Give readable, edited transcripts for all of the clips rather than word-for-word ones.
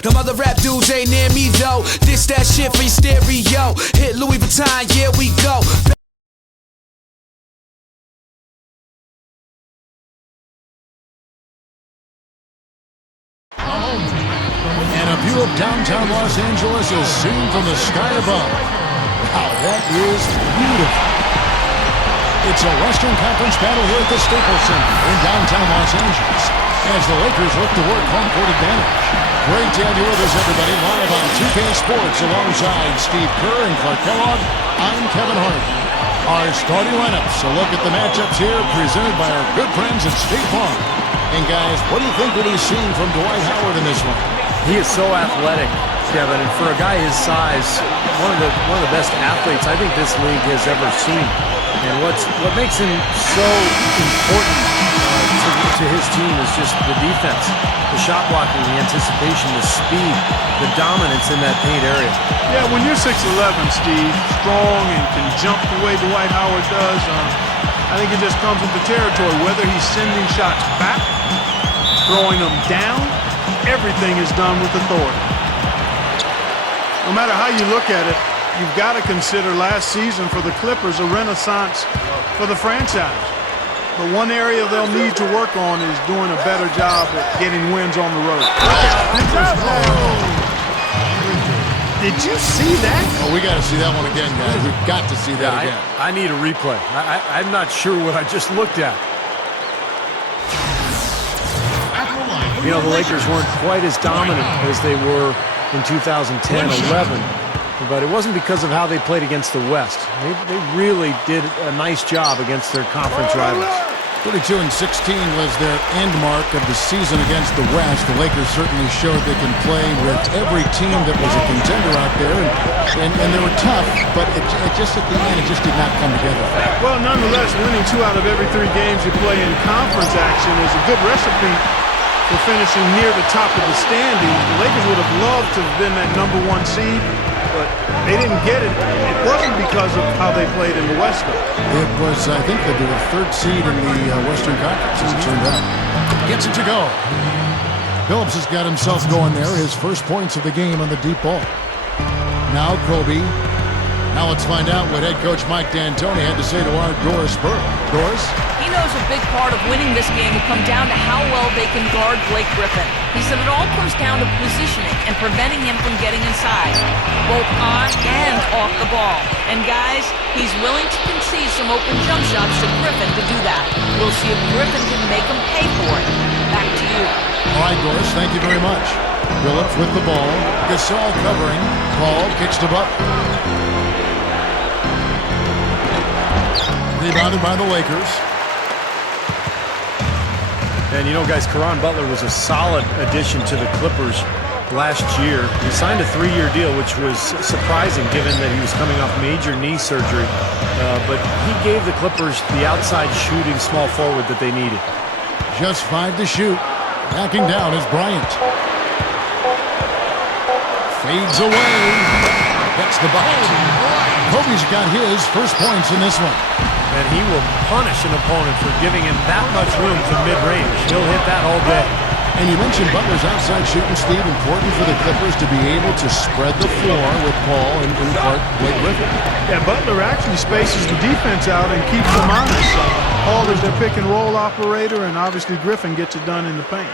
Them other rap dudes ain't near me though. This that shit for your stereo. Hit Louis Vuitton, yeah we go. And a view of downtown Los Angeles is seen from the sky above. Wow, that is beautiful. It's a Western Conference battle here at the Staples Center in downtown Los Angeles as the Lakers look to work home court advantage. Great to have you with us, everybody, live on 2K Sports alongside Steve Kerr and Clark Kellogg. I'm Kevin Hart. Our starting lineups, a look at the matchups here presented by our good friends at State Farm. And guys, what do you think that he's seen from Dwight Howard in this one? He is so athletic, Kevin, and for a guy his size, one of the best athletes I think this league has ever seen. And what makes him so important to his team is just the defense, the shot blocking, the anticipation, the speed, the dominance in that paint area. Yeah, when you're 6'11", Steve, strong and can jump the way Dwight Howard does, I think it just comes with the territory. Whether he's sending shots back, throwing them down, everything is done with authority. No matter how you look at it, you've got to consider last season for the Clippers a renaissance for the franchise. But one area they'll need to work on is doing a better job at getting wins on the road. Did you see that? Oh, we got to see that one again, guys. We've got to see that again. I need a replay. I'm not sure what I just looked at. You know, the Lakers weren't quite as dominant as they were in 2010-11, but it wasn't because of how they played against the West. They really did a nice job against their conference rivals. 32-16 was their end mark of the season against the West. The Lakers certainly showed they can play with every team that was a contender out there, and they were tough, but it just at the end, it just did not come together. Well, nonetheless, winning 2 out of every 3 games you play in conference action is a good recipe for finishing near the top of the standings. The Lakers would have loved to have been that #1 seed, but they didn't get it. It wasn't because of how they played in the West, though. It was, I think, they were the 3rd seed in the Western Conference, as it turned out. Gets it to go. Phillips has got himself going there. His first points of the game on the deep ball. Now Kobe. Now let's find out what head coach Mike D'Antoni had to say to our Doris Burke. Doris? He knows a big part of winning this game will come down to how well they can guard Blake Griffin. He said it all comes down to positioning and preventing him from getting inside, both on and off the ball. And guys, he's willing to concede some open jump shots to Griffin to do that. We'll see if Griffin can make him pay for it. Back to you. All right, Doris, thank you very much. Phillips with the ball. Gasol covering. Paul kicks to Butler. Rebounded by the Lakers. And you know, guys, Caron Butler was a solid addition to the Clippers last year. He signed a 3-year deal, which was surprising given that he was coming off major knee surgery. But he gave the Clippers the outside shooting small forward that they needed. Just 5 to shoot. Backing down is Bryant. Fades away. Gets the bucket. Kobe's got his first points in this one. And he will punish an opponent for giving him that much room to mid-range. He'll hit that all day. And you mentioned Butler's outside shooting, Steve. Important for the Clippers to be able to spread the floor with Paul and Blake Griffin. Yeah, Butler actually spaces the defense out and keeps them honest. Paul is their pick-and-roll operator, and obviously Griffin gets it done in the paint.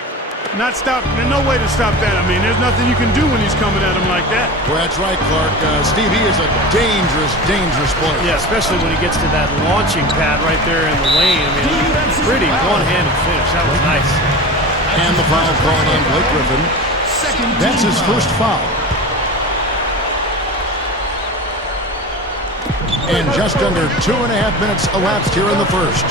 There's no way to stop that. I mean, there's nothing you can do when he's coming at him like that. Well, that's right, Clark. Steve, he is a dangerous, dangerous player. Yeah, especially when he gets to that launching pad right there in the lane. I mean, pretty one-handed finish. That was nice. And the foul called on Blake Griffin. That's his first foul. And just under 2.5 minutes elapsed here in the first.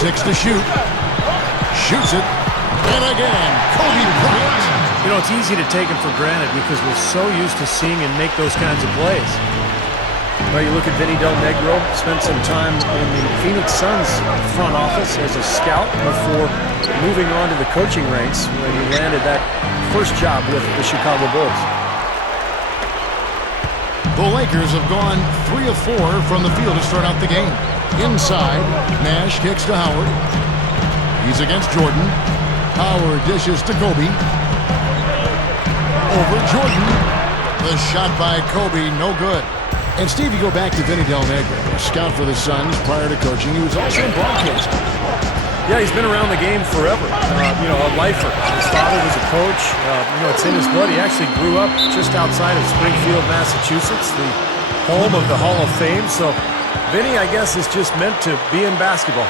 6 to shoot. Shoots it. And again, Kobe Bryant. You know, it's easy to take him for granted because we're so used to seeing him make those kinds of plays. Well, you look at Vinny Del Negro, spent some time in the Phoenix Suns front office as a scout before moving on to the coaching ranks when he landed that first job with the Chicago Bulls. The Lakers have gone 3 of 4 from the field to start out the game. Inside, Nash kicks to Howard. He's against Jordan. Howard dishes to Kobe. Over Jordan. The shot by Kobe, no good. And Steve, you go back to Vinny Del Negro, a scout for the Suns prior to coaching. He was also in broadcasting. Yeah, he's been around the game forever. A lifer. His father was a coach. It's in his blood. He actually grew up just outside of Springfield, Massachusetts, the home of the Hall of Fame. So Vinny, I guess, is just meant to be in basketball.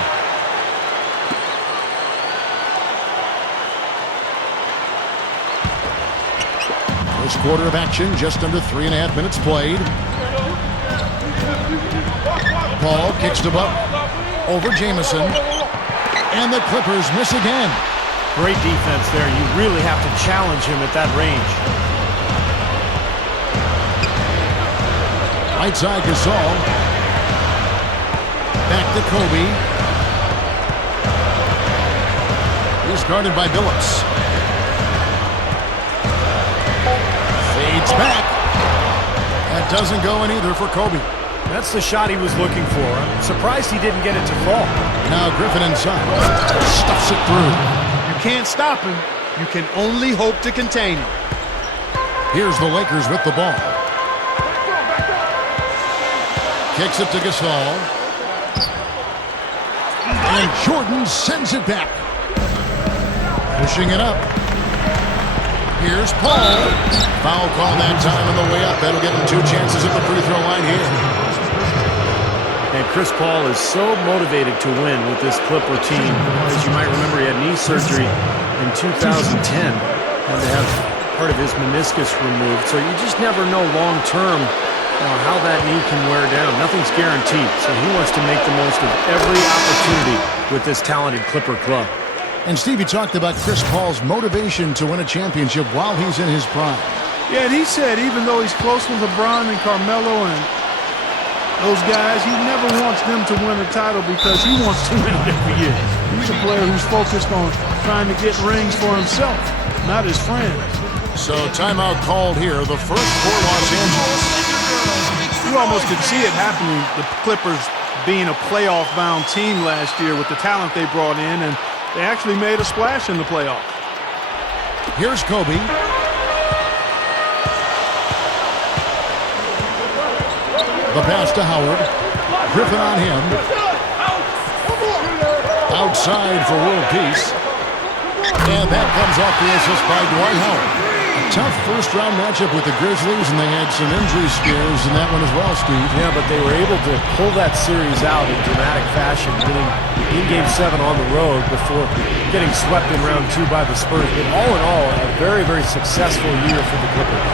First quarter of action, just under 3.5 minutes played. Paul kicks to Butler. Over Jamison. And the Clippers miss again. Great defense there. You really have to challenge him at that range. Right side Gasol. Back to Kobe. He's guarded by Billups. Fades back. That doesn't go in either for Kobe. That's the shot he was looking for. I'm surprised he didn't get it to fall. Now Griffin inside. Stuffs it through. You can't stop him. You can only hope to contain him. Here's the Lakers with the ball. Kicks it to Gasol. And Jordan sends it back. Pushing it up. Here's Paul. Foul call that time on the way up. That'll give him 2 chances at the free throw line here. And Chris Paul is so motivated to win with this Clipper team. As you might remember, he had knee surgery in 2010 and to have part of his meniscus removed. So you just never know long term how that knee can wear down. Nothing's guaranteed. So he wants to make the most of every opportunity with this talented Clipper club. And Stevie talked about Chris Paul's motivation to win a championship while he's in his prime. Yeah, and he said even though he's close with LeBron and Carmelo and those guys, he never wants them to win a title because he wants to win it every year. He's a player who's focused on trying to get rings for himself, not his friends. So timeout called here, the first for Los Angeles. You almost could see it happening, the Clippers being a playoff-bound team last year with the talent they brought in, and they actually made a splash in the playoffs. Here's Kobe. The pass to Howard. Griffin on him. Outside for world peace. And that comes off the assist by Dwight Howard. A tough first-round matchup with the Grizzlies, and they had some injury scares in that one as well, Steve. Yeah, but they were able to pull that series out in dramatic fashion, winning in Game 7 on the road before getting swept in round 2 by the Spurs. But all in all, a very, very successful year for the Clippers.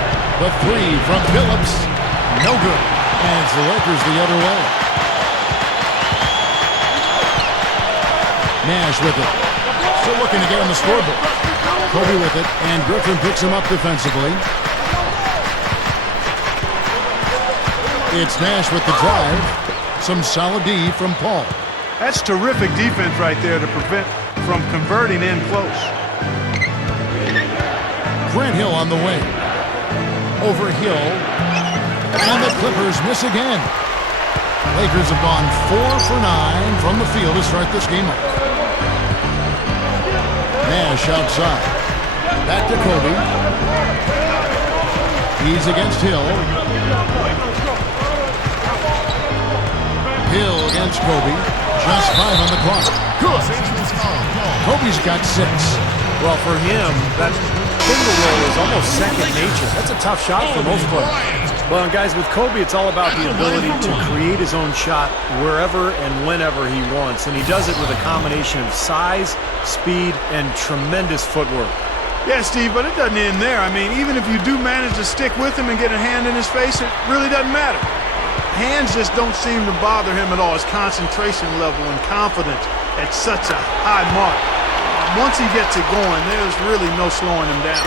The three from Billups. No good. And it's the Lakers the other way. Nash with it. Still looking to get on the scoreboard. Kobe with it, and Griffin picks him up defensively. It's Nash with the drive. Some solid D from Paul. That's terrific defense right there to prevent from converting in close. Grant Hill on the wing. Over Hill. And the Clippers miss again. Lakers have gone 4 for 9 from the field to start this game up. Nash outside. Back to Kobe. He's against Hill. Hill against Kobe. Just 5 on the clock. Good. Kobe's got 6. Well, for him, that finger roll is almost second nature. That's a tough shot for most players. Well, and guys, with Kobe, it's all about the ability to create his own shot wherever and whenever he wants. And he does it with a combination of size, speed, and tremendous footwork. Yeah, Steve, but it doesn't end there. I mean, even if you do manage to stick with him and get a hand in his face, it really doesn't matter. Hands just don't seem to bother him at all. His concentration level and confidence at such a high mark. Once he gets it going, there's really no slowing him down.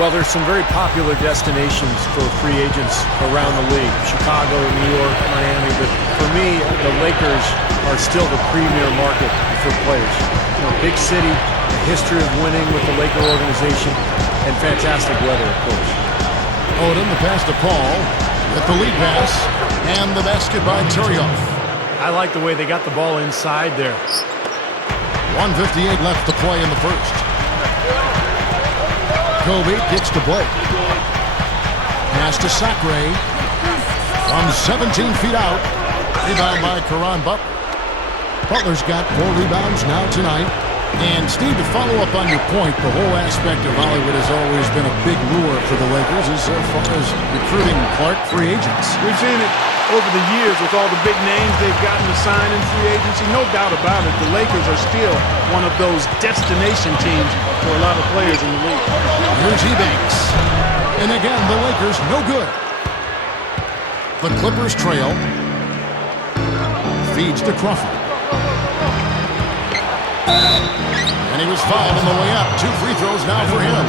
Well, there's some very popular destinations for free agents around the league. Chicago, New York, Miami. But for me, the Lakers are still the premier market for players. You know, big city, a history of winning with the Laker organization, and fantastic weather, of course. Odom, the pass to Paul, with the lead pass, and the basket by Turioff. I like the way they got the ball inside there. 1:58 left to play in the first. Kobe kicks to Blake. Pass to Sacre. From 17 feet out. Rebound by Caron Butler. Butler's got 4 rebounds now tonight. And Steve, to follow up on your point, the whole aspect of Hollywood has always been a big lure for the Lakers as far as recruiting Clark free agents. We've seen it over the years with all the big names they've gotten to sign in free agency. No doubt about it, the Lakers are still one of those destination teams for a lot of players in the league. Here's Ebanks. And again, the Lakers no good. The Clippers trail. Feeds to Crawford. And he was fouled on the way up. 2 free throws now for him.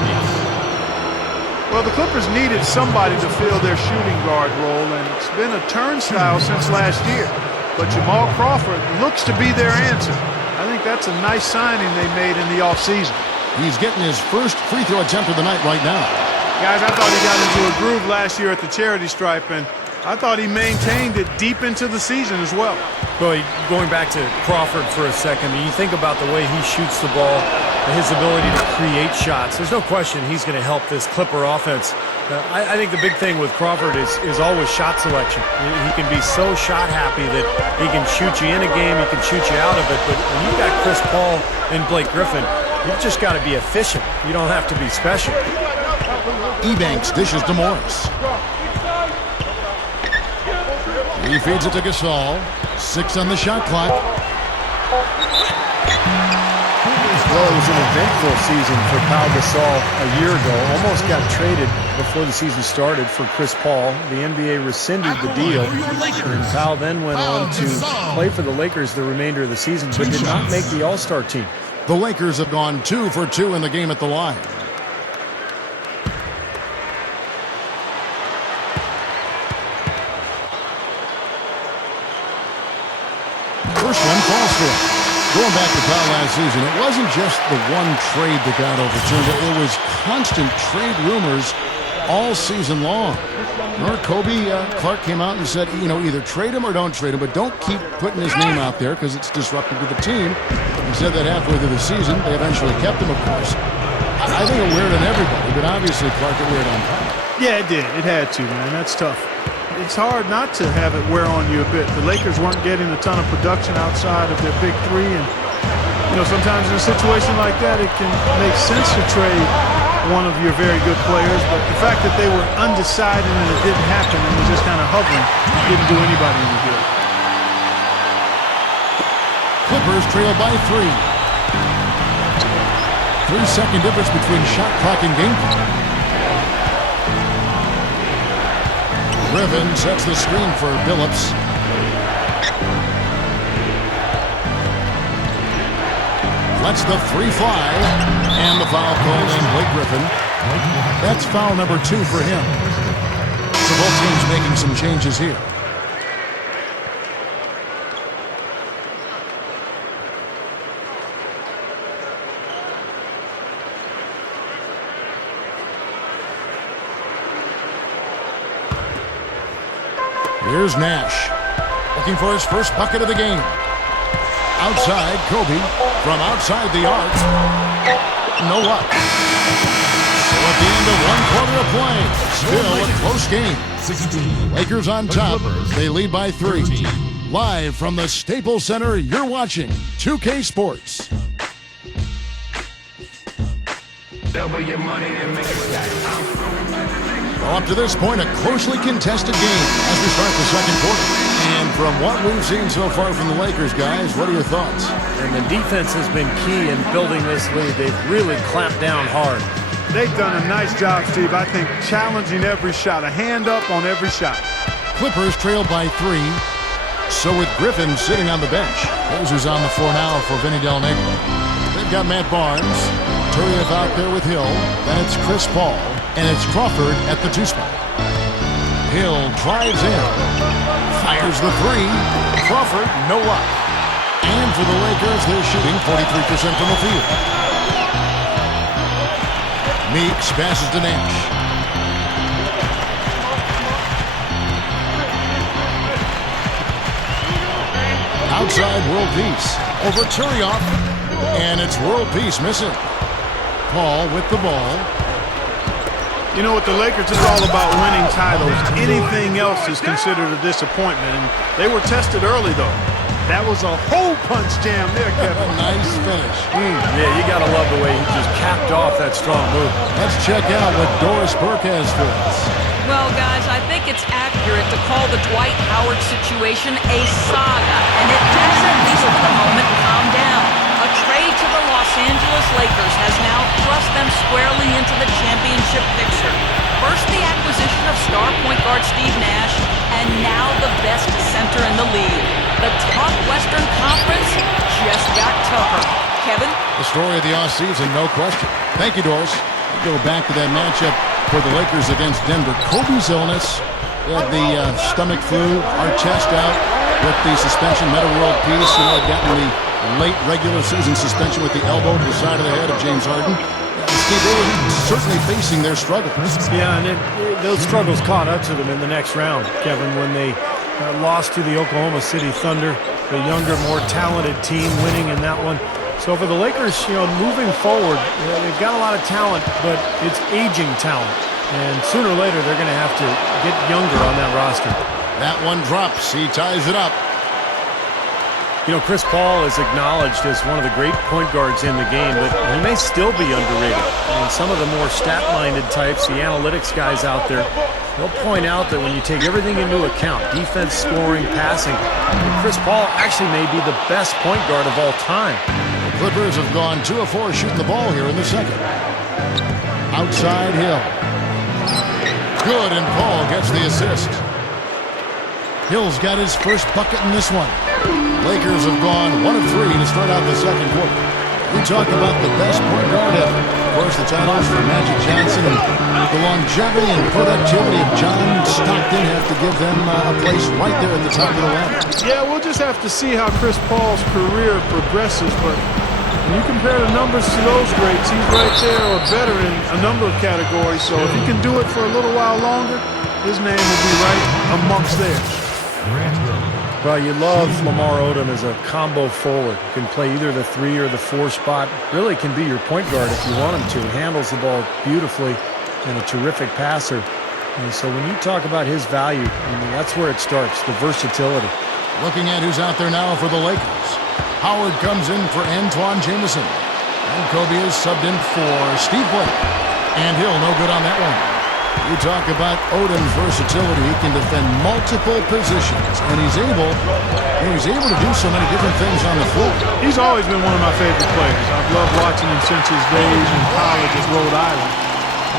Well, the Clippers needed somebody to fill their shooting guard role, and it's been a turnstile since last year. But Jamal Crawford looks to be their answer. I think that's a nice signing they made in the offseason. He's getting his first free throw attempt of the night right now. Guys, I thought he got into a groove last year at the charity stripe, and I thought he maintained it deep into the season as well. Well, going back to Crawford for a second, you think about the way he shoots the ball, his ability to create shots. There's no question he's going to help this Clipper offense. I think the big thing with Crawford is always shot selection. He can be so shot happy that he can shoot you in a game, he can shoot you out of it. But when you've got Chris Paul and Blake Griffin, you've just got to be efficient. You don't have to be special. Ebanks dishes to Morris. He feeds it to Gasol. 6 on the shot clock. Well, it was an eventful season for Pau Gasol a year ago. Almost got traded before the season started for Chris Paul. The NBA rescinded the deal. And Pau then went on to play for the Lakers the remainder of the season, but did not make the All-Star team. The Lakers have gone 2 for 2 in the game at the line. First one falls for him. Going back to Pau last season, it wasn't just the one trade that got overturned. It was constant trade rumors all season long. Kobe Clark came out and said, either trade him or don't trade him, but don't keep putting his name out there because it's disruptive to the team. He said that halfway through the season. They eventually kept him, of course. I think it weird on everybody, but obviously Clark it weird on Pau. Yeah, it did. It had to, man. That's tough. It's hard not to have it wear on you a bit. The Lakers weren't getting a ton of production outside of their big three, and sometimes in a situation like that, it can make sense to trade one of your very good players. But the fact that they were undecided and it didn't happen and was just kind of hovering didn't do anybody any good. Clippers trail by 3. 3-second difference between shot clock and game clock. Griffin sets the screen for Billups. Lets the free fly. And the foul called on Blake Griffin. That's foul number 2 for him. So both teams making some changes here. Here's Nash, looking for his first bucket of the game. Outside, Kobe, from outside the arc. No luck. So at the end of 1 quarter of play, still a close game. Lakers on top. They lead by 3. Live from the Staples Center, you're watching 2K Sports. Double your money and make it stack. Well, up to this point, a closely contested game as we start the second quarter. And from what we've seen so far from the Lakers, guys, what are your thoughts? And the defense has been key in building this lead. They've really clamped down hard. They've done a nice job, Steve. I think challenging every shot, a hand up on every shot. Clippers trailed by 3. So with Griffin sitting on the bench, here's who's on the floor now for Vinny Del Negro. They've got Matt Barnes, Turiev out there with Hill, then it's Chris Paul, and it's Crawford at the 2 spot. Hill drives in, fires the 3. Crawford, no luck. And for the Lakers, they're shooting 43% from the field. Meeks passes to Nash. Outside, world peace. Over Turioff. And it's world peace missing. Paul with the ball. You know, with the Lakers, it's all about winning titles. Anything else is considered a disappointment. And they were tested early, though. That was a hole punch jam there, Kevin. Nice finish. Yeah, you got to love the way he just capped off that strong move. Let's check out what Doris Burke has for us. Well, guys, I think it's accurate to call the Dwight Howard situation a saga, and it has, at least for the moment, calmed down. A trade to the Los Angeles Lakers has now thrust them squarely into the championship picture. First, the acquisition of star point guard Steve Nash, and now the best center in the league. The tough Western Conference just got tougher. Kevin? The story of the offseason, no question. Thank you, Doris. We'll go back to that matchup for the Lakers against Denver. Kobe's illness, he had the stomach flu, our chest out with the suspension, meta world peace. You know, had gotten the late regular season suspension with the elbow to the side of the head of James Harden. Steve, they were certainly facing their struggles. Yeah, and those struggles caught up to them in the next round, Kevin, when they lost to the Oklahoma City Thunder, the younger, more talented team winning in that one. So for the Lakers, you know, moving forward, they've got a lot of talent, but it's aging talent. And sooner or later, they're going to have to get younger on that roster. That one drops. He ties it up. You know, Chris Paul is acknowledged as one of the great point guards in the game, but he may still be underrated. And some of the more stat-minded types, the analytics guys out there, they'll point out that when you take everything into account, defense, scoring, passing, Chris Paul actually may be the best point guard of all time. The Clippers have gone 2 of 4 shooting the ball here in the second. Outside Hill. Good, and Paul gets the assist. Hill's got his first bucket in this one. Lakers have gone 1 of 3 to start out the second quarter. We talk about the best point guard ever. Of course, the titles for Magic Johnson and the longevity and productivity of John Stockton have to give them a place right there at the top of the ladder. Yeah, we'll just have to see how Chris Paul's career progresses, but when you compare the numbers to those greats, he's right there or better in a number of categories. So if he can do it for a little while longer, his name will be right amongst theirs. Well, you love Lamar Odom as a combo forward. Can play either the 3 or the 4 spot. Really can be your point guard if you want him to. Handles the ball beautifully and a terrific passer. And so when you talk about his value, I mean, that's where it starts, the versatility. Looking at who's out there now for the Lakers. Howard comes in for Antoine Jameson. And Kobe is subbed in for Steve Blake. And Hill, no good on that one. You talk about Odom's versatility. He can defend multiple positions, and he's able to do so many different things on the floor. He's always been one of my favorite players. I've loved watching him since his days in college at Rhode Island.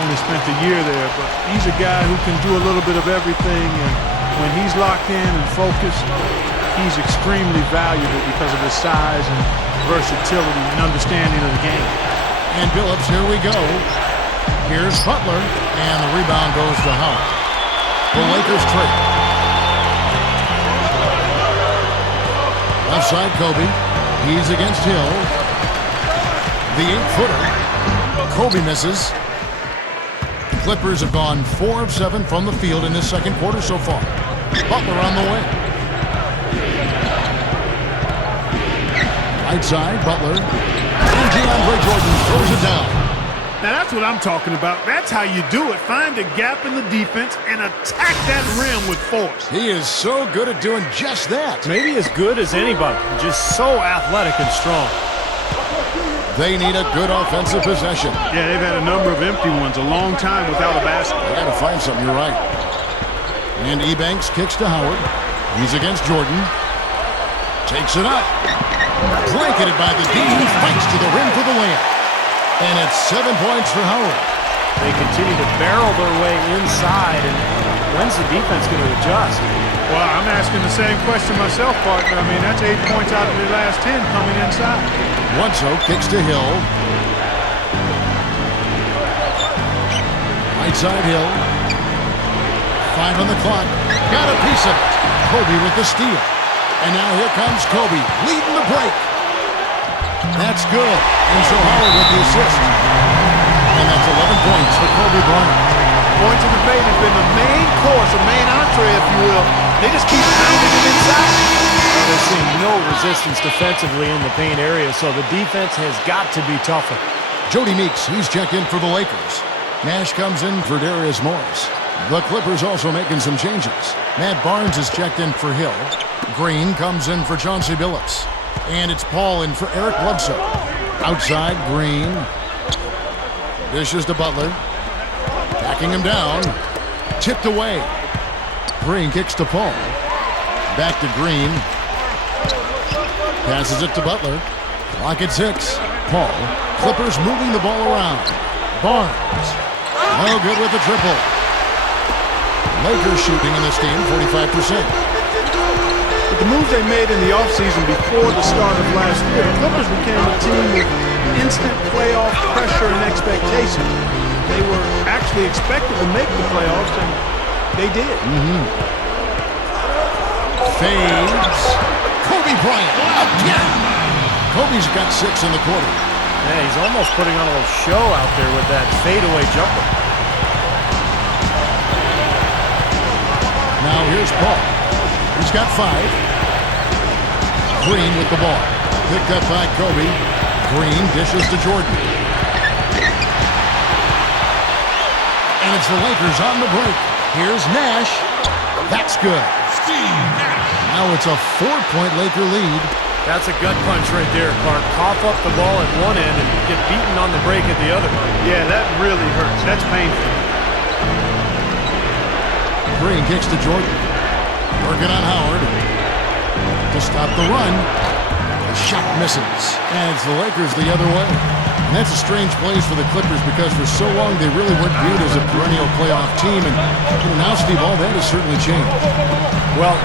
Only spent a year there, but he's a guy who can do a little bit of everything, and when he's locked in and focused, he's extremely valuable because of his size and versatility and understanding of the game. And Billups, here we go. Here's Butler, and the rebound goes to Howard. The Lakers trade. Left side, Kobe. He's against Hill. The 8-footer. Kobe misses. The Clippers have gone 4 of 7 from the field in this second quarter so far. Butler on the way. Right side, Butler. And DeAndre Jordan throws it down. Now that's what I'm talking about. That's how you do it. Find a gap in the defense and attack that rim with force. He is so good at doing just that. Maybe as good as anybody. Just so athletic and strong. They need a good offensive possession. Yeah, they've had a number of empty ones, a long time without a basket. They got to find something, you're right. And Ebanks kicks to Howard. He's against Jordan. Takes it up. Blanketed by the D. He fights to the rim for the layup. And it's 7 points for Howard. They continue to barrel their way inside, and when's the defense going to adjust? Well, I'm asking the same question myself, partner. I mean, that's 8 points out of the last 10 coming inside. Onso kicks to Hill. Right side Hill. 5 on the clock. Got a piece of it. Kobe with the steal. And now here comes Kobe, leading the break. That's good. And so Howard with the assist. And that's 11 points for Kobe Bryant. Points in the paint has been the main course, or main entree, if you will. They just keep pounding it inside. They're seeing no resistance defensively in the paint area, so the defense has got to be tougher. Jody Meeks, he's checked in for the Lakers. Nash comes in for Darius Morris. The Clippers also making some changes. Matt Barnes is checked in for Hill. Green comes in for Chauncey Billups. And it's Paul in for Eric Bledsoe. Outside, Green. Dishes to Butler. Backing him down. Tipped away. Green kicks to Paul. Back to Green. Passes it to Butler. Clock at 6. Paul. Clippers moving the ball around. Barnes. No good with the triple. Lakers shooting in this game 45%. With the moves they made in the offseason before the start of last year, the Clippers became a team with instant playoff pressure and expectation. They were actually expected to make the playoffs, and they did. Fades. Kobe Bryant again. Kobe's got 6 in the quarter. Yeah, he's almost putting on a little show out there with that fadeaway jumper. Now here's Paul. He's got 5. Green with the ball. Picked up by Kobe. Green dishes to Jordan. And it's the Lakers on the break. Here's Nash. That's good. Now it's a 4-point Laker lead. That's a gut punch right there, Clark. Cough up the ball at one end and get beaten on the break at the other. Yeah, that really hurts. That's painful. Green kicks to Jordan. Working on Howard. To stop the run. The shot misses. And it's the Lakers the other way. And that's a strange place for the Clippers because for so long they really weren't viewed as a perennial playoff team. And now, Steve, all that has certainly changed. Well,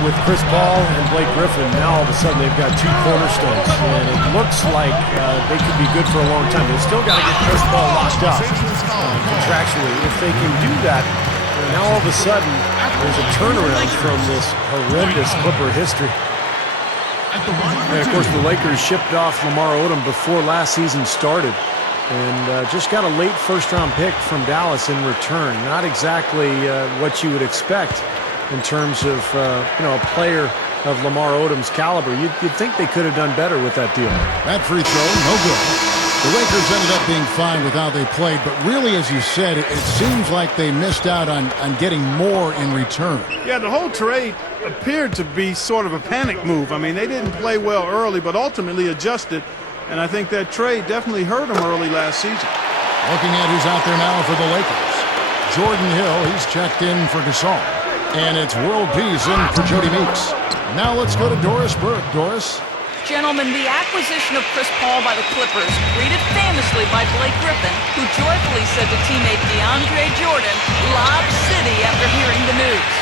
with Chris Paul and Blake Griffin, now all of a sudden they've got 2 cornerstones. And it looks like they could be good for a long time. They've still got to get Chris Paul locked up contractually. If they can do that, now all of a sudden there's a turnaround from this horrendous Clipper history. And, of course, the Lakers shipped off Lamar Odom before last season started and just got a late first-round pick from Dallas in return. Not exactly what you would expect in terms of, a player of Lamar Odom's caliber. You'd think they could have done better with that deal. That free throw, no good. The Lakers ended up being fine with how they played, but really, as you said, it seems like they missed out on getting more in return. Yeah, the whole trade appeared to be sort of a panic move. I mean, they didn't play well early, but ultimately adjusted, and I think that trade definitely hurt them early last season. Looking at who's out there now for the Lakers. Jordan Hill, he's checked in for Gasol. And it's world peace in for Jody Meeks. Now let's go to Doris Burke. Doris? Gentlemen, the acquisition of Chris Paul by the Clippers, greeted famously by Blake Griffin, who joyfully said to teammate DeAndre Jordan, Lob City, after hearing the news.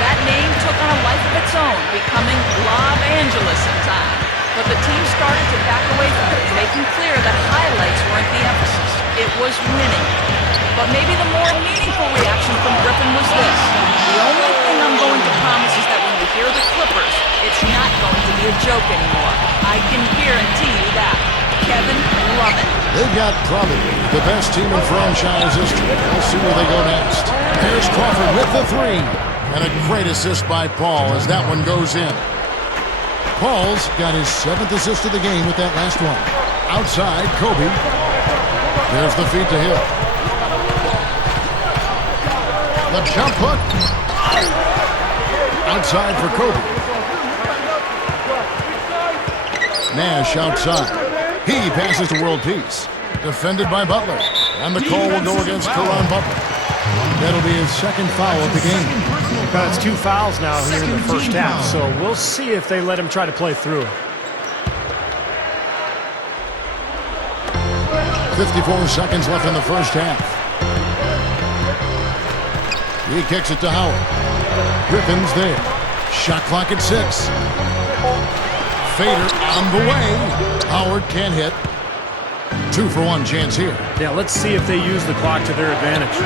That name took on a life of its own, becoming Lob Angeles in time. But the team started to back away from it, making clear that highlights weren't the emphasis. It was winning. But maybe the more meaningful reaction from Griffin was this. The only thing I'm going to promise is that when you hear the Clippers, it's not going to be a joke anymore. I can guarantee you that. Kevin, love it. They've got probably the best team in franchise history. We'll see where they go next. Here's Crawford with the 3. And a great assist by Paul as that one goes in. Paul's got his 7th assist of the game with that last one. Outside, Kobe. There's the feed to Hill. The jump hook. Outside for Kobe. Nash outside. He passes to world peace. Defended by Butler. And the call will go against Caron Butler. That'll be his 2nd foul of the game. It's 2 fouls now here in the first half, so we'll see if they let him try to play through it. 54 seconds left in the first half. He kicks it to Howard. Griffin's there. Shot clock at 6. Fader on the way. Howard can't hit. 2-for-1 chance here. Yeah, let's see if they use the clock to their advantage.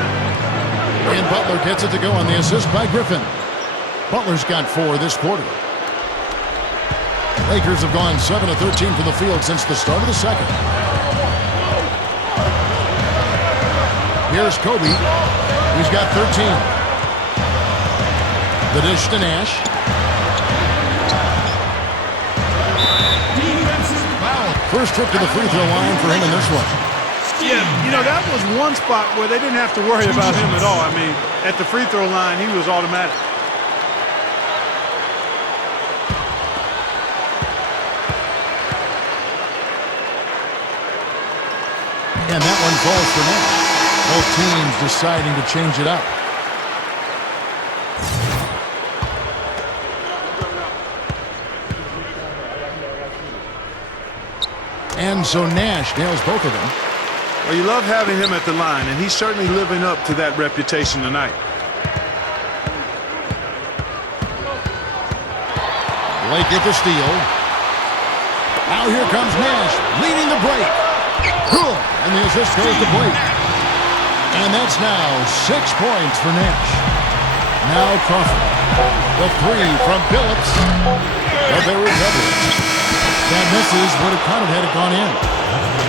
And Butler gets it to go on the assist by Griffin. Butler's got 4 this quarter. Lakers have gone 7 of 13 from the field since the start of the second. Here's Kobe. He's got 13. The dish to Nash. First trip to the free throw line for him in this one. Yeah, you know, that was one spot where they didn't have to worry about him at all. I mean, at the free throw line, he was automatic. And that one falls for Nash. Both teams deciding to change it up. And so Nash nails both of them. Well, you love having him at the line, and he's certainly living up to that reputation tonight. Blake at the steal. Now here comes Nash, leading the break. Good. And the assist goes to Blake. And that's now 6 points for Nash. Now Crawford. The three from Phillips. But they recover it. That misses, would have counted had it gone in.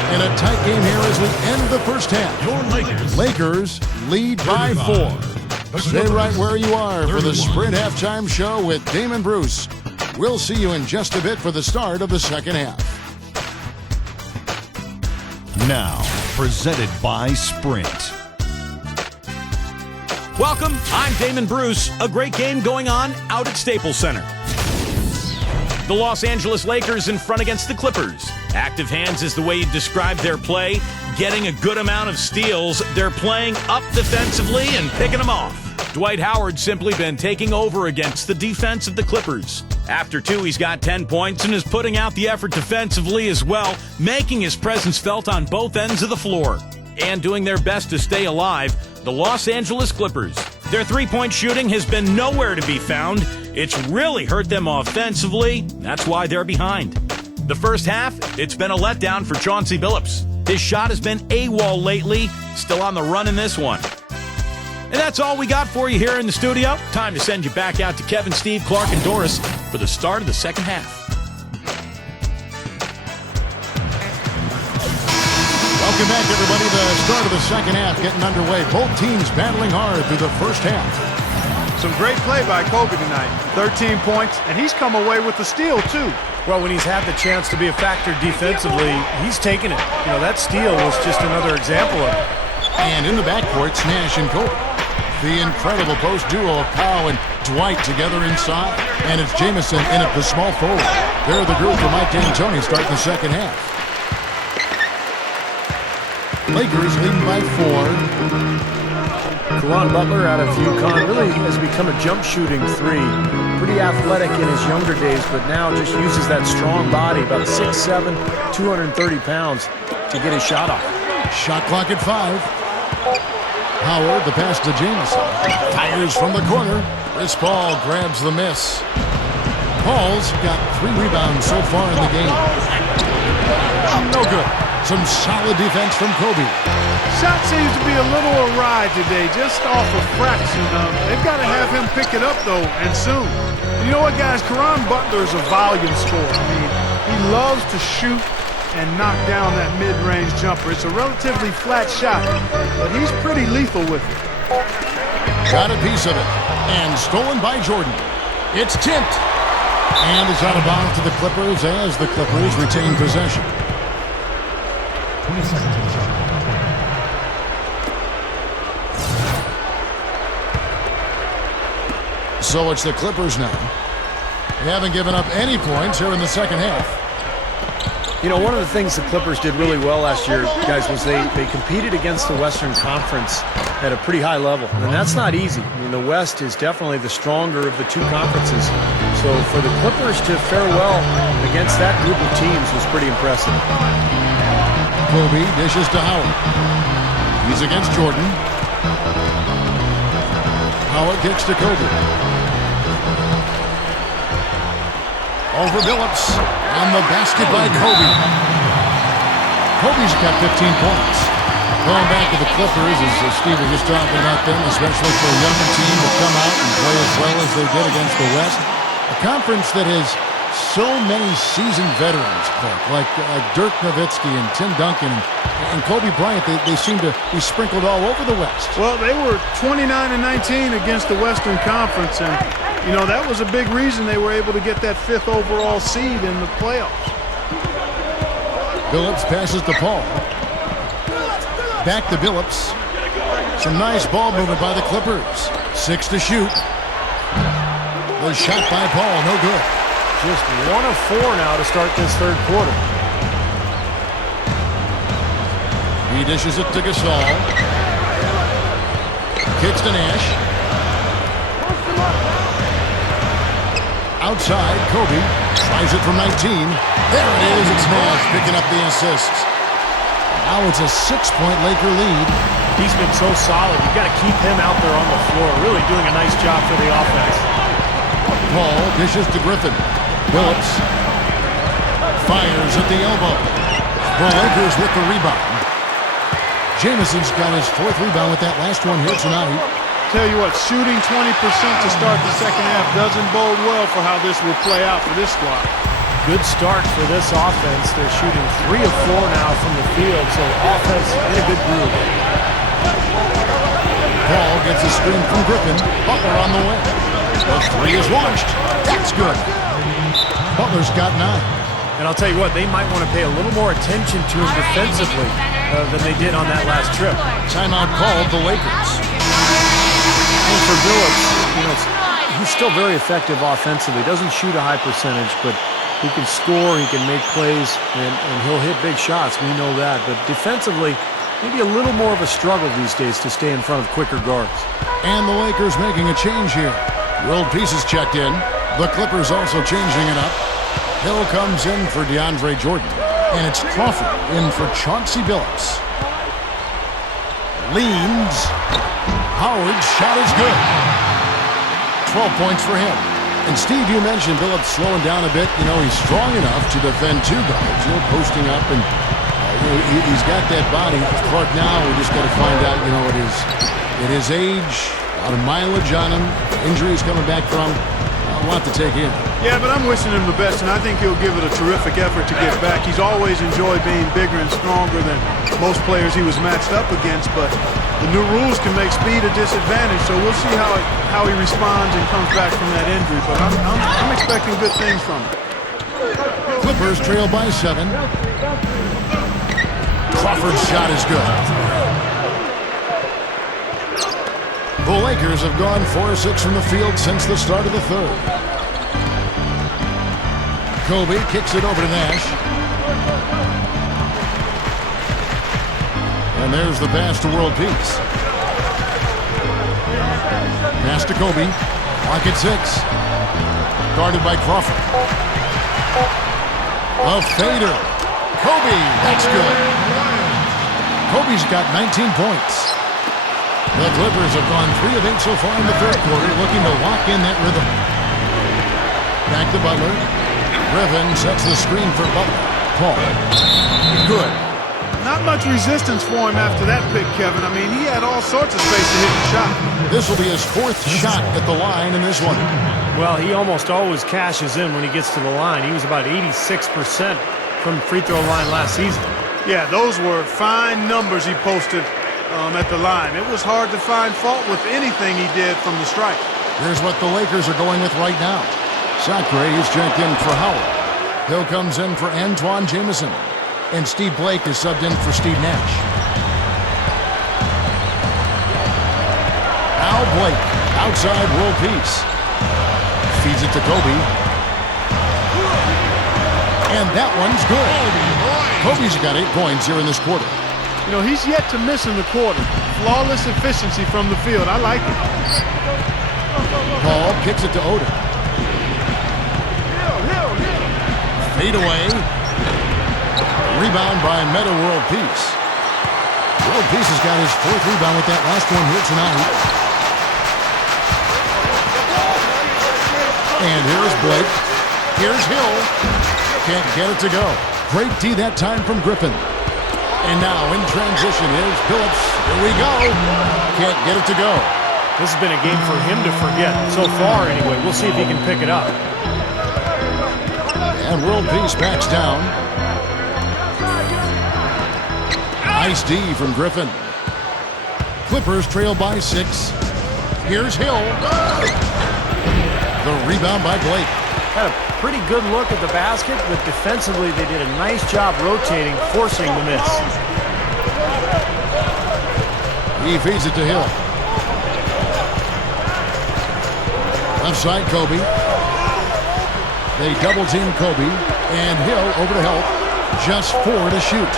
And a tight game here as we end the first half. Lakers lead by 4. Stay right where you are for the Sprint Halftime Show with Damon Bruce. We'll see you in just a bit for the start of the second half. Now, presented by Sprint. Welcome, I'm Damon Bruce. A great game going on out at Staples Center. The Los Angeles Lakers in front against the Clippers. Active hands is the way you describe their play. Getting a good amount of steals. They're playing up defensively and picking them off. Dwight Howard's simply been taking over against the defense of the Clippers. After 2, he's got 10 points and is putting out the effort defensively as well, making his presence felt on both ends of the floor. And doing their best to stay alive, the Los Angeles Clippers. Their three-point shooting has been nowhere to be found. It's really hurt them offensively. That's why they're behind. The first half, it's been a letdown for Chauncey Billups. His shot has been AWOL lately, still on the run in this one. And that's all we got for you here in the studio. Time to send you back out to Kevin, Steve, Clark, and Doris for the start of the second half. Welcome back, everybody. The start of the second half getting underway. Both teams battling hard through the first half. Some great play by Kobe tonight. 13 points, and he's come away with the steal, too. Well, when he's had the chance to be a factor defensively, he's taken it. You know, that steal was just another example of it. And in the backcourt, Nash and Kobe. The incredible post duo of Powell and Dwight together inside. And it's Jamison in at the small forward. They're the group for Mike D'Antoni starting the second half. Lakers leading by 4. Caron Butler out of UConn really has become a jump shooting 3. Pretty athletic in his younger days, but now just uses that strong body, about 6'7", 230 pounds, to get his shot off. Shot clock at 5. Howard, the pass to Jamison. Fires from the corner. Chris Paul grabs the miss. Paul's got 3 rebounds so far in the game. No good. Some solid defense from Kobe. Shot seems to be a little awry today, just off a fraction. They've got to have him pick it up, though, and soon. You know what, guys? Caron Butler is a volume scorer. I mean, he loves to shoot and knock down that mid-range jumper. It's a relatively flat shot, but he's pretty lethal with it. Got a piece of it, and stolen by Jordan. It's tipped, and it's out of bounds to the Clippers as the Clippers retain possession. 20 seconds. So it's the Clippers now. They haven't given up any points here in the second half. You know, one of the things the Clippers did really well last year, guys, was they competed against the Western Conference at a pretty high level. And that's not easy. I mean, the West is definitely the stronger of the two conferences. So for the Clippers to fare well against that group of teams was pretty impressive. Kobe dishes to Howard. He's against Jordan. Howard kicks to Kobe. Over Billups. And the basket by Kobe. Kobe's got 15 points. Going back to the Clippers, as Steve was just talking about them, especially for a young team to come out and play as well as they did against the West. A conference that has so many seasoned veterans, Clark, like Dirk Nowitzki and Tim Duncan and Kobe Bryant. They seem to be sprinkled all over the West. Well, they were 29-19 against the Western Conference, and you know, that was a big reason they were able to get that 5th overall seed in the playoffs. Billups passes to Paul. Back to Billups. Some nice ball movement by the Clippers. 6 to shoot. The shot by Paul, no good. Just 1 of 4 now to start this third quarter. He dishes it to Gasol. Kicks to Nash. Outside, Kobe tries it from 19. There it is. It's Nash picking up the assists. Now it's a 6-point Laker lead. He's been so solid. You've got to keep him out there on the floor. Really doing a nice job for the offense. Paul dishes to Griffin. Billups fires at the elbow. The Lakers with the rebound. Jamison's got his 4th rebound with that last one here tonight. Tell you what, shooting 20% to start the second half doesn't bode well for how this will play out for this squad. Good start for this offense. They're shooting 3 of 4 now from the field, so offense in a good groove. Paul gets a screen from Griffin. Butler on the way. The 3 is launched. That's good. Butler's got 9. And I'll tell you what, they might want to pay a little more attention to him defensively than they did on that last trip. Timeout called the Lakers. And for Billups, he's still very effective offensively. Doesn't shoot a high percentage, but he can score, he can make plays, and he'll hit big shots. We know that. But defensively, maybe a little more of a struggle these days to stay in front of quicker guards. And the Lakers making a change here. World Peace is checked in. The Clippers also changing it up. Hill comes in for DeAndre Jordan. And it's Crawford in for Chauncey Billups. Leans. Howard's shot is good. 12 points for him. And Steve, you mentioned Billups slowing down a bit. He's strong enough to defend 2 guards. Posting up, and he's got that body. Clark now, we just got to find out, at his age, a lot of mileage on him, injuries coming back from. A lot to take in. Yeah, but I'm wishing him the best, and I think he'll give it a terrific effort to get back. He's always enjoyed being bigger and stronger than most players he was matched up against, but the new rules can make speed a disadvantage, so we'll see how he responds and comes back from that injury, but I'm expecting good things from him. Clippers trail by 7. Crawford's shot is good. The Lakers have gone 4 of 6 from the field since the start of the third. Kobe kicks it over to Nash. And there's the pass to World Peace. Pass to Kobe. Clock at 6. Guarded by Crawford. A fader. Kobe, that's good. Kobe's got 19 points. The Clippers have gone 3 of 8 so far in the third quarter, looking to lock in that rhythm. Back to Butler. Griffin sets the screen for Butler. Paul. Good. Not much resistance for him after that pick, Kevin. I mean, he had all sorts of space to hit the shot. This will be his 4th shot at the line in this one. Well, he almost always cashes in when he gets to the line. He was about 86% from the free throw line last season. Yeah, those were fine numbers he posted at the line. It was hard to find fault with anything he did from the stripe. Here's what the Lakers are going with right now. Sacre is checked in for Howard. Hill comes in for Antoine Jamison. And Steve Blake is subbed in for Steve Nash. Now Blake, outside World Peace. Feeds it to Kobe. And that one's good. Kobe's got 8 points here in this quarter. He's yet to miss in the quarter. Flawless efficiency from the field. I like it. Paul kicks it to Oden. Fade away. Rebound by Meta World Peace. World Peace has got his 4th rebound with that last one here tonight. And here's Blake. Here's Hill. Can't get it to go. Great D that time from Griffin. And now in transition is Billups. Here we go. Can't get it to go. This has been a game for him to forget. So far, anyway. We'll see if he can pick it up. And World Peace backs down. Nice D from Griffin. Clippers trail by 6. Here's Hill. The rebound by Blake. Had a pretty good look at the basket, but defensively they did a nice job rotating, forcing the miss. He feeds it to Hill. Left side, Kobe. They double team Kobe, and Hill over to help. Just 4 to shoot.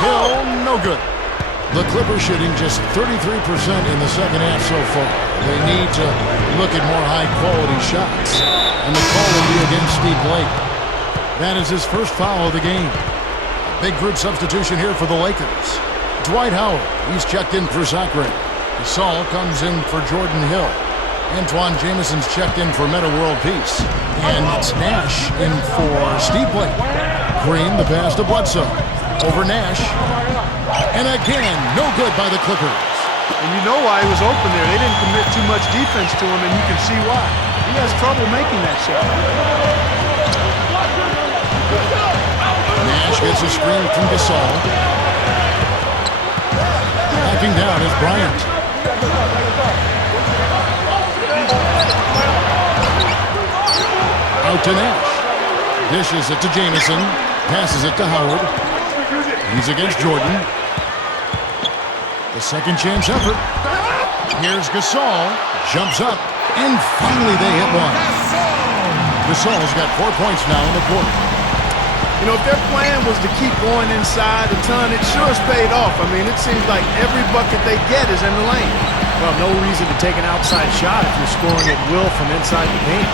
Hill, no good. The Clippers shooting just 33% in the second half so far. They need to look at more high-quality shots. And the call will be against Steve Blake. That is his first foul of the game. Big group substitution here for the Lakers. Dwight Howard, he's checked in for Zachary. Gasol comes in for Jordan Hill. Antoine Jameson's checked in for Meta World Peace. And it's Nash in for Steve Blake. Green, the pass to Bledsoe. Over Nash. And again, no good by the Clippers. And you know why he was open there. They didn't commit too much defense to him, and you can see why. He has trouble making that shot. Nash gets a screen from Gasol. Backing down is Bryant. Out to Nash. Dishes it to Jameson. Passes it to Howard. He's against Jordan. The second chance effort. Here's Gasol. Jumps up. And finally they hit one. Gasol's got 4 points now in the quarter. You know, if their plan was to keep going inside a ton, it sure has paid off. I mean, it seems like every bucket they get is in the lane. Well, no reason to take an outside shot if you're scoring at will from inside the paint.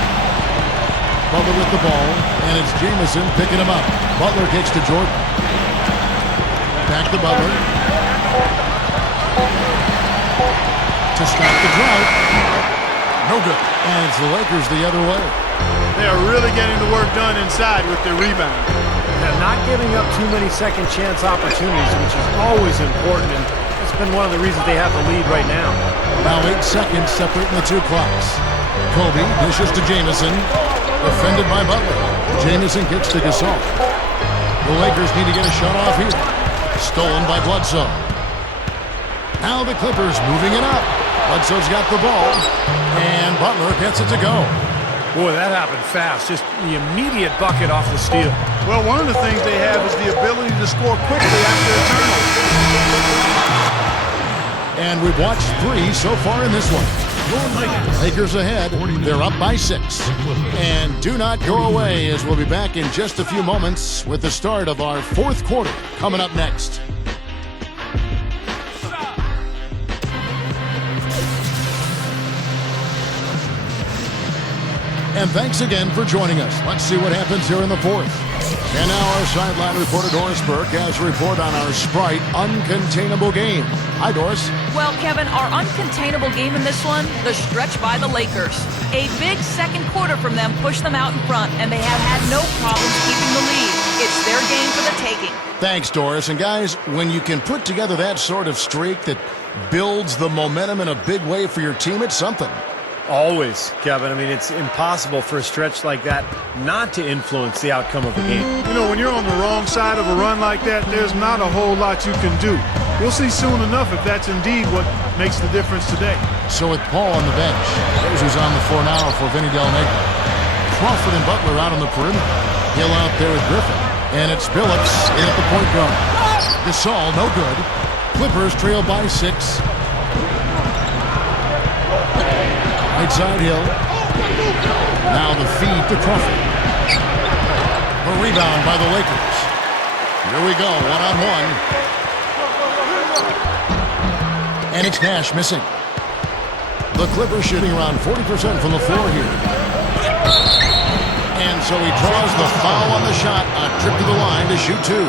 Butler with the ball, and it's Jameson picking him up. Butler kicks to Jordan. Back to Butler. To stop the drought. No good. And it's the Lakers the other way. They are really getting the work done inside with their rebound. Now, not giving up too many second chance opportunities, which is always important, and it's been one of the reasons they have the lead right now. Now 8 seconds separating the two clocks. Kobe dishes to Jameson. Defended by Butler. Jameson kicks to Gasol. The Lakers need to get a shot off here. Stolen by Bledsoe. Now the Clippers moving it up. Bledsoe's got the ball. And Butler gets it to go. Boy, that happened fast. Just the immediate bucket off the steal. Well, one of the things they have is the ability to score quickly after a turnover. And we've watched 3 so far in this one. Lakers ahead. They're up by 6. And do not go away, as we'll be back in just a few moments with the start of our 4th quarter coming up next. And thanks again for joining us. Let's see what happens here in the 4th. And now our sideline reporter Doris Burke has a report on our Sprite uncontainable game. Hi, Doris. Well, Kevin, our uncontainable game in this one, the stretch by the Lakers. A big second quarter from them pushed them out in front, and they have had no problems keeping the lead. It's their game for the taking. Thanks, Doris. And guys, when you can put together that sort of streak that builds the momentum in a big way for your team, it's something. Always, Kevin. I mean, it's impossible for a stretch like that not to influence the outcome of a game. You know, when you're on the wrong side of a run like that, there's not a whole lot you can do. We'll see soon enough if that's indeed what makes the difference today. So with Paul on the bench, here's who's on the floor now for Vinny Del Negro. Crawford and Butler out on the perimeter. Hill out there with Griffin. And it's Billups in at the point guard. Gasol, no good. Clippers trail by 6. Right side Hill. Now the feed to Crawford. A rebound by the Lakers. Here we go, one-on-one. And it's Nash missing. The Clippers shooting around 40% from the floor here. And so he draws the foul on the shot. A trip to the line to shoot 2.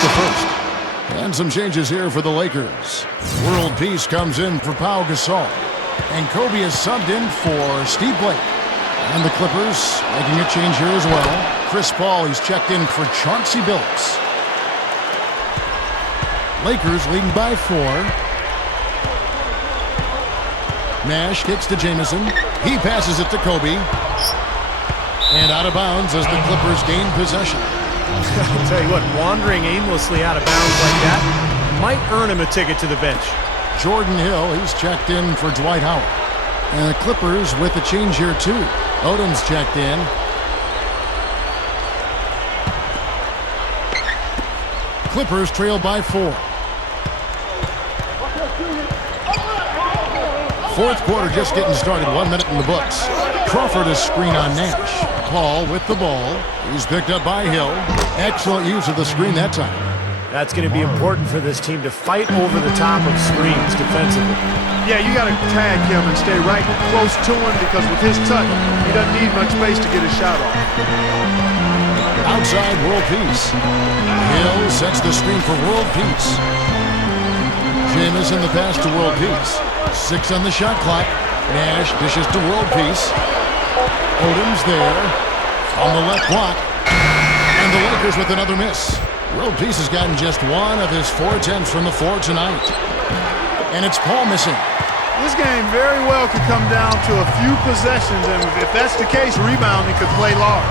The first. And some changes here for the Lakers. World Peace comes in for Pau Gasol. And Kobe is subbed in for Steve Blake. And the Clippers making a change here as well. Chris Paul, he's checked in for Chauncey Billups. Lakers leading by 4. Nash kicks to Jamison. He passes it to Kobe. And out of bounds as the Clippers gain possession. I'll tell you what, wandering aimlessly out of bounds like that might earn him a ticket to the bench. Jordan Hill, he's checked in for Dwight Howard. And the Clippers with a change here too. Odom's checked in. Clippers trail by 4. Fourth quarter just getting started. 1 minute in the books. Crawford is screen on Nash. Paul with the ball. He's picked up by Hill. Excellent use of the screen that time. That's going to be important for this team to fight over the top of screens defensively. Yeah, you got to tag him and stay right close to him because with his touch, he doesn't need much space to get his shot off. Outside World Peace. Hill sets the screen for World Peace. Jamison the pass to World Peace. 6 on the shot clock. Nash dishes to World Peace. Odom's there on the left block. And the Lakers with another miss. World Peace has gotten just 1 of his 4 attempts from the floor tonight. And it's Paul missing. This game very well could come down to a few possessions, and if that's the case, rebounding could play large.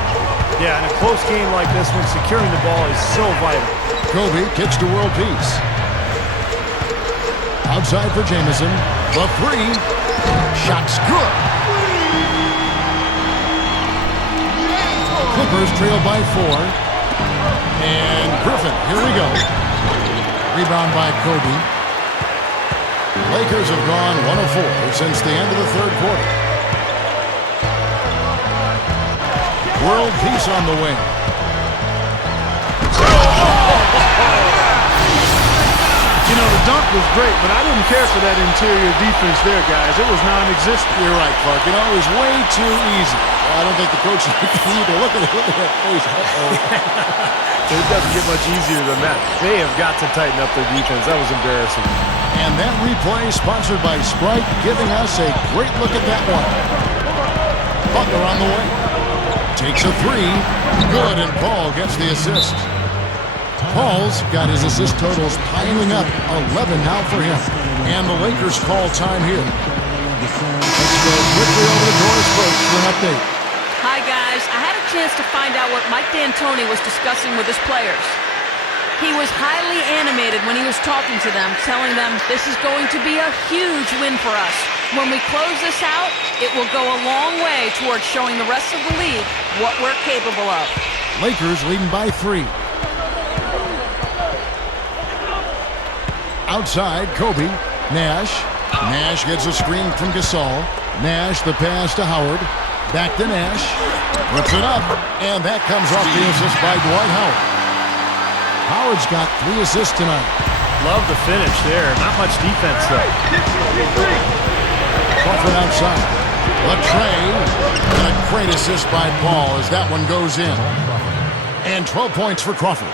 Yeah, in a close game like this one, securing the ball is so vital. Kobe kicks to World Peace. Outside for Jamison. The 3. Shot's good. Clippers trail by 4. And Griffin, here we go. Rebound by Kobe. Lakers have gone 1 of 4 since the end of the third quarter. World Peace on the wing. You know, the dunk was great, but I didn't care for that interior defense there, guys. It was non-existent. You're right, Clark. You know, it was way too easy. I don't think the coach either. Look at that face. It doesn't get much easier than that. They have got to tighten up their defense. That was embarrassing. And that replay sponsored by Sprite, giving us a great look at that one. Butler on the way. Takes a 3. Good, and Paul gets the assist. Paul's got his assist totals piling up. 11 now for him. And the Lakers call time here. Let's go quickly over to Doris Burke for an update. Hi, guys. I had a chance to find out what Mike D'Antoni was discussing with his players. He was highly animated when he was talking to them, telling them this is going to be a huge win for us. When we close this out, it will go a long way towards showing the rest of the league what we're capable of. Lakers leading by 3. Outside, Kobe. Nash. Nash gets a screen from Gasol. Nash the pass to Howard. Back to Nash. Rips it up. And that comes off the assist by Dwight Howard. Howard's got 3 assists tonight. Love the finish there. Not much defense, though. Crawford outside. Latrey. And a great assist by Paul as that one goes in. And 12 points for Crawford.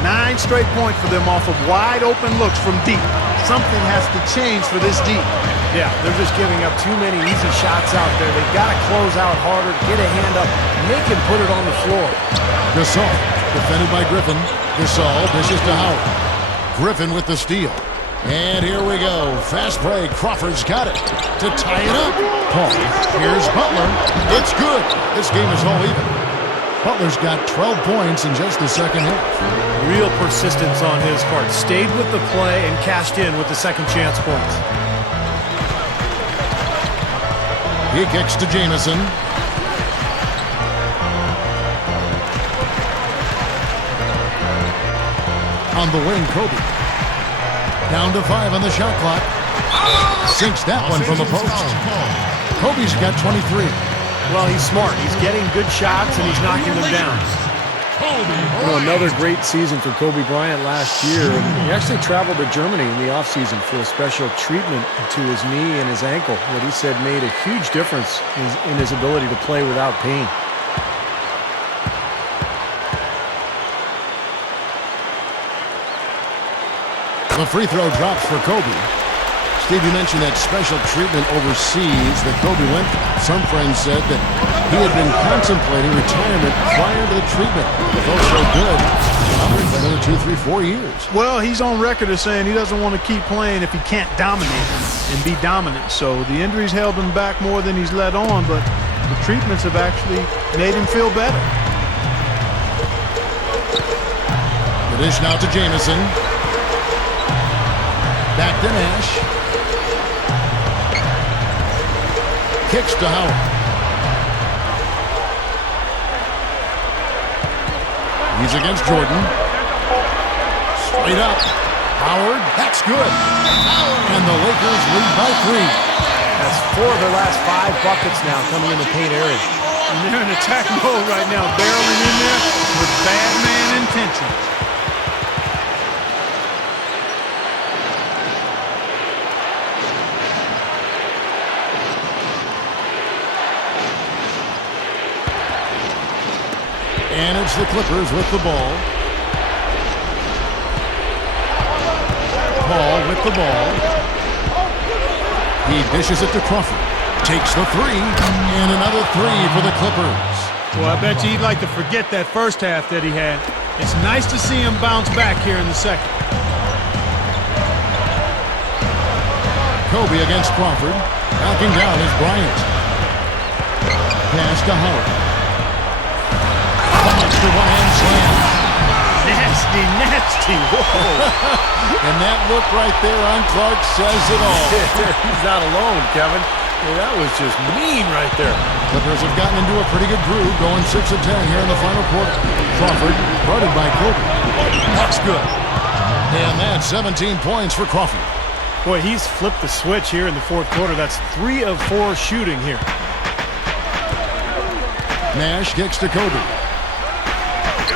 9 straight points for them off of wide open looks from deep. Something has to change for this deep. Yeah, they're just giving up too many easy shots out there. They've got to close out harder, get a hand up, make him put it on the floor. Gasol, defended by Griffin. Gasol dishes to Howard. Griffin with the steal. And here we go. Fast break. Crawford's got it to tie it up. Paul. Here's Butler. It's good. This game is all even. Butler's got 12 points in just the second half. Real persistence on his part. Stayed with the play and cashed in with the second chance points. He kicks to Jamison. On the wing, Kobe. Down to 5 on the shot clock. Sinks that one from the post. Kobe's got 23. Well, he's smart. He's getting good shots, and he's knocking them down. You know, another great season for Kobe Bryant last year. He actually traveled to Germany in the offseason for a special treatment to his knee and his ankle, what he said made a huge difference in his ability to play without pain. The free throw drops for Kobe. Steve, you mentioned that special treatment overseas that Kobe went through. Some friends said that he had been contemplating retirement prior to the treatment. It felt so good. For another 2, 3, 4 years. Well, he's on record as saying he doesn't want to keep playing if he can't dominate and be dominant. So the injuries held him back more than he's let on, but the treatments have actually made him feel better. The dish now to Jamison. Back to Nash. Kicks to Howard. He's against Jordan. Straight up. Howard, that's good. And the Lakers lead by 3. That's 4 of their last 5 buckets now coming in the paint area. And they're in attack mode right now, barreling in there with bad man intentions. And it's the Clippers with the ball. Paul with the ball. He dishes it to Crawford. Takes the 3. And another 3 for the Clippers. Well, I bet you he'd like to forget that first half that he had. It's nice to see him bounce back here in the second. Kobe against Crawford. Backing down is Bryant. Pass to Howard. The one-hand slam. Nasty, nasty. Whoa. And that look right there on Clark says it all. He's not alone, Kevin. Well, that was just mean right there. Clippers have gotten into a pretty good groove, going 6 of 10 here in the final quarter. Crawford, guarded by Kobe. That's good. And that's 17 points for Crawford. Boy, he's flipped the switch here in the fourth quarter. That's 3 of 4 shooting here. Nash kicks to Kobe.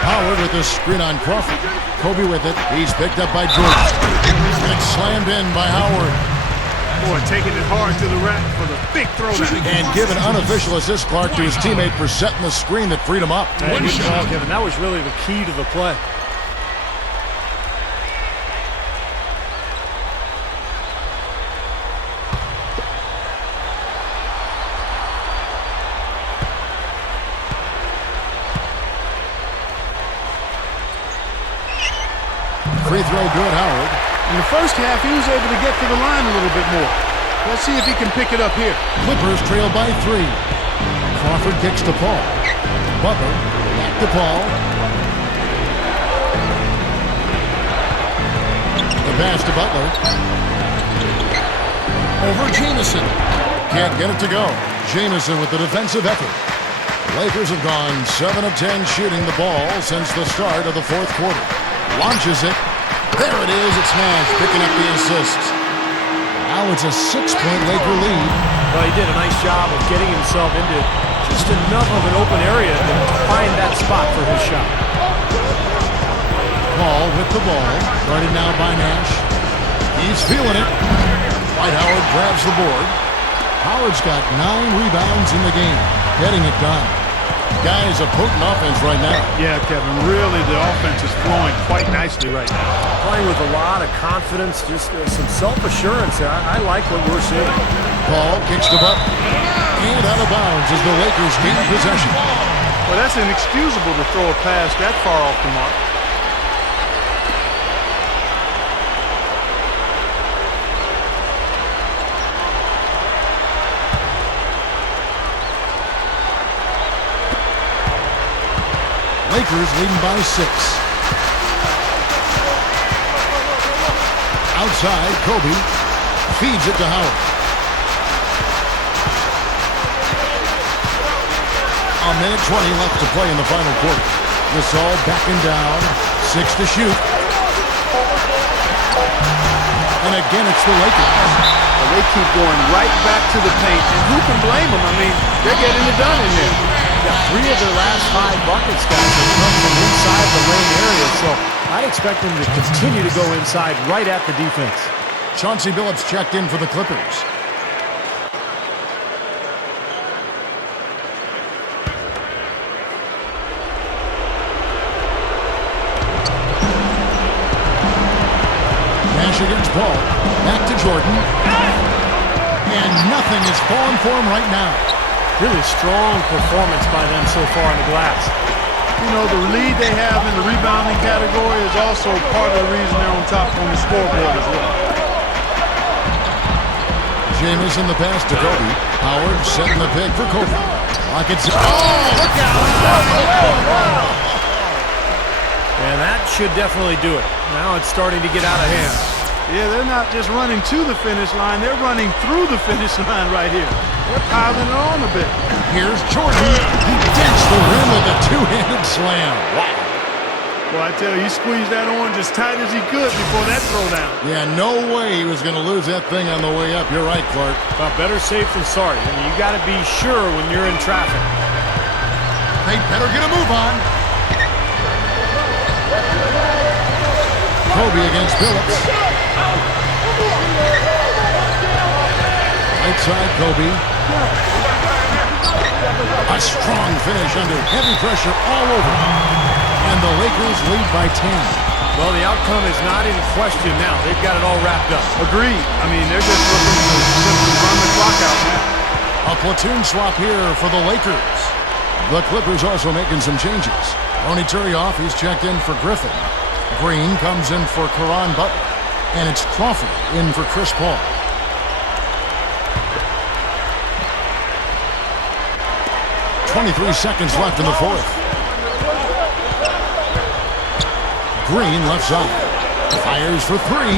Howard with the screen on Crawford. Kobe with it. He's picked up by Jordan. And slammed in by Howard. Boy, taking it hard to the rack for the big throwdown. And give an unofficial assist, Clark, to his teammate for setting the screen that freed him up. Hey, good call, Kevin. That was really the key to the play. Free throw good, Howard. In the first half, he was able to get to the line a little bit more. Let's see if he can pick it up here. Clippers trail by 3. Crawford kicks to Paul. Butler back to Paul. The pass to Butler. Over Jamison. Can't get it to go. Jamison with the defensive effort. Lakers have gone 7 of 10 shooting the ball since the start of the fourth quarter. Launches it. There it is. It's Nash picking up the assist. Now it's a 6-point Laker lead. Well, he did a nice job of getting himself into just enough of an open area to find that spot for his shot. Paul with the ball. Guarded now by Nash. He's feeling it. Dwight Howard grabs the board. Howard's got 9 rebounds in the game. Getting it done. Guys, a potent offense right now. Yeah, Kevin, really the offense is flowing quite nicely right now. Playing with a lot of confidence, just some self-assurance. I like what we're seeing. Paul kicks the bucket. And out of bounds as the Lakers gain possession. Well, that's inexcusable to throw a pass that far off the mark. Lakers leading by 6. Outside, Kobe feeds it to Howard. A minute 20 left to play in the final quarter. Gasol backing down, 6 to shoot. And again, it's the Lakers. Well, they keep going right back to the paint, and who can blame them? I mean, they're getting it done in there. Yeah, 3 of their last 5 buckets, guys, have come from inside the lane area, so I'd expect them to continue to go inside right at the defense. Chauncey Billups checked in for the Clippers. Nash against Paul. Back to Jordan. and nothing is falling for him right now. Really strong performance by them so far on the glass. You know, the lead they have in the rebounding category is also part of the reason they're on top on the scoreboard as well. Jameis in the pass to Kobe. Howard setting the pick for Kobe. Rockets. Oh, look out! And that should definitely do it. Now it's starting to get out of hand. Yeah, they're not just running to the finish line. They're running through the finish line right here. They're piling it on a bit. Here's Jordan. He dents the rim with a two-handed slam. Wow. Well, I tell you, he squeezed that on as tight as he could before that throwdown. Yeah, no way he was going to lose that thing on the way up. You're right, Clark. Well, better safe than sorry. I mean, you got to be sure when you're in traffic. They better get a move on. Kobe against Phillips. Right side, Kobe. A strong finish under heavy pressure all over. And the Lakers lead by 10. Well, the outcome is not in question now. They've got it all wrapped up. Agreed. I mean, they're just looking to simply run the clock out now. A platoon swap here for the Lakers. The Clippers also making some changes. Tony Turioff, he's checked in for Griffin. Green comes in for Caron Butler. And it's Crawford in for Chris Paul. .23 seconds left in the fourth. Green left side. Fires for three.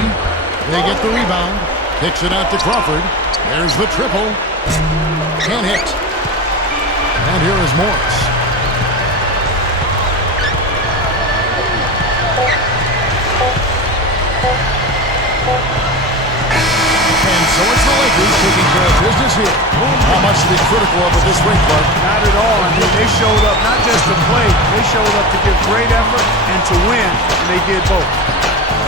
They get the rebound. Kicks it out to Crawford. There's the triple. Can't hit. And here is Morris. And so it's the Lakers taking care of business here. How much to be critical of at this rate, Clark? Not at all. I mean, they showed up not just to play. They showed up to give great effort and to win, and they did both.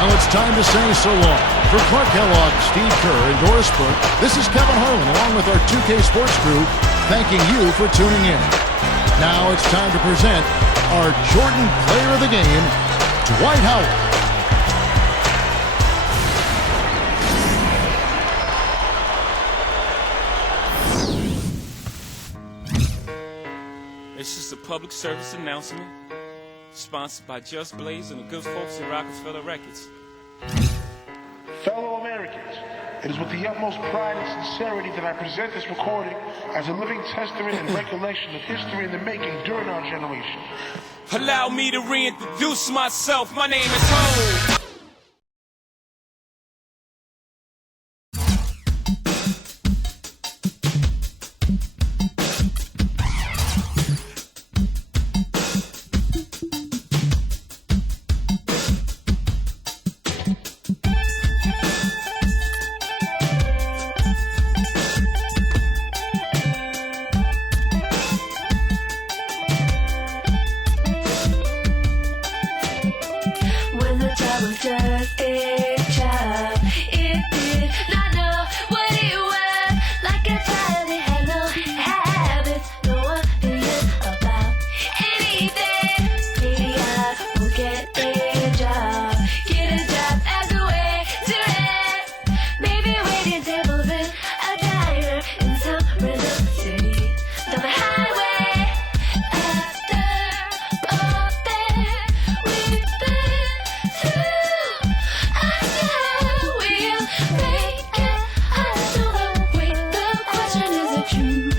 Well, it's time to say so long. For Clark Kellogg, Steve Kerr, and Doris Burke, this is Kevin Harlan along with our 2K Sports crew thanking you for tuning in. Now it's time to present our Jordan Player of the Game, Dwight Howard. It's just a public service announcement sponsored by Just Blaze and the good folks at Rockefeller Records. Fellow Americans, it is with the utmost pride and sincerity that I present this recording as a living testament and recollection of history in the making during our generation. Allow me to reintroduce myself. My name is Ho. True.